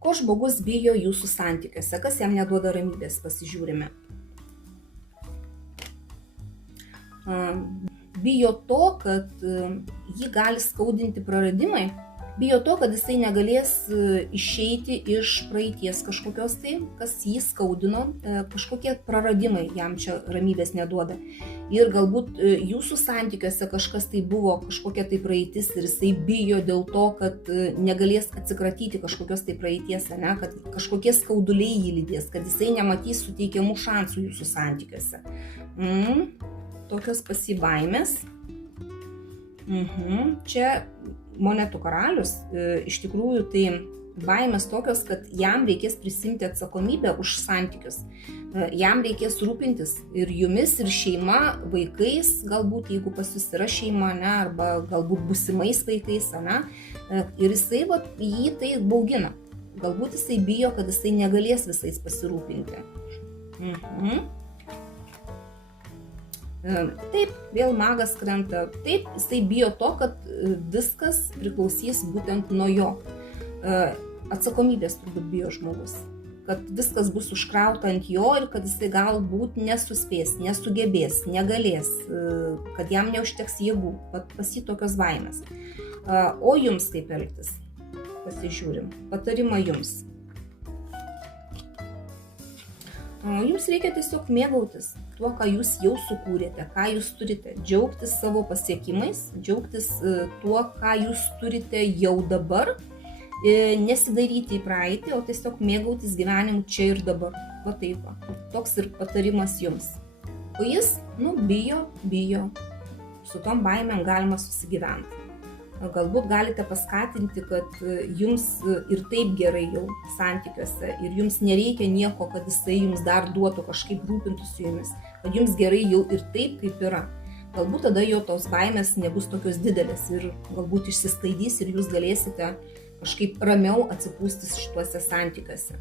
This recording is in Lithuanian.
Ko žmogus bijo jūsų santykiuose? Kas jam neduoda ramybės? Pasižiūrime. Bijo to, kad jį gali skaudinti praradimai. Bijo to, kad jisai negalės išeiti iš praeities kažkokios tai, kas jį skaudino, kažkokie praradimai jam čia ramybės neduoda. Ir galbūt jūsų santykiuose kažkas tai buvo, kažkokia tai praeitis ir jisai bijo dėl to, kad negalės atsikratyti kažkokios tai praeities, ne? Kad kažkokie skauduliai jį lydės, kad jisai nematys suteikiamų šansų jūsų santykiuose. Tokios pasibaimės. Čia monetų karalius, iš tikrųjų tai baimės tokios, kad jam reikės prisimti atsakomybę už santykius. Jam reikės rūpintis ir jumis, ir šeima, vaikais, galbūt jeigu pas jūs yra šeima, ne, arba galbūt būsimais vaikais, ne, ir jisai jį tai baugina. Galbūt jisai bijo, kad jisai negalės visais pasirūpinti. Taip, vėl magas krenta. Taip, jisai bijo to, kad viskas priklausys būtent nuo jo. Atsakomybės turbūt bijo žmogus. Kad viskas bus užkrauta ant jo ir kad jisai galbūt nesuspės, nesugebės, negalės, kad jam neužteks jėgų. Pas jį tokios baimės. O jums kaip elgtis? Pasižiūrim. Patarimą jums. Jums reikia tiesiog mėgautis tuo, ką jūs jau sukūrėte, ką jūs turite, džiaugtis savo pasiekimais, džiaugtis tuo, ką jūs turite jau dabar, nesidairyti į praeitį, o tiesiog mėgautis gyvenimu čia ir dabar. Va taip, toks ir patarimas jums. O jis, bijo, su tom baimėm galima susigyventi. Galbūt galite paskatinti, kad jums ir taip gerai jau santykiuose ir jums nereikia nieko, kad jisai jums dar duotų, kažkaip rūpintųsi jumis, kad jums gerai jau ir taip, kaip yra. Galbūt tada jo tos baimės nebus tokios didelės ir galbūt išsisklaidys ir jūs galėsite kažkaip ramiau atsipūsti šituose santykiuose.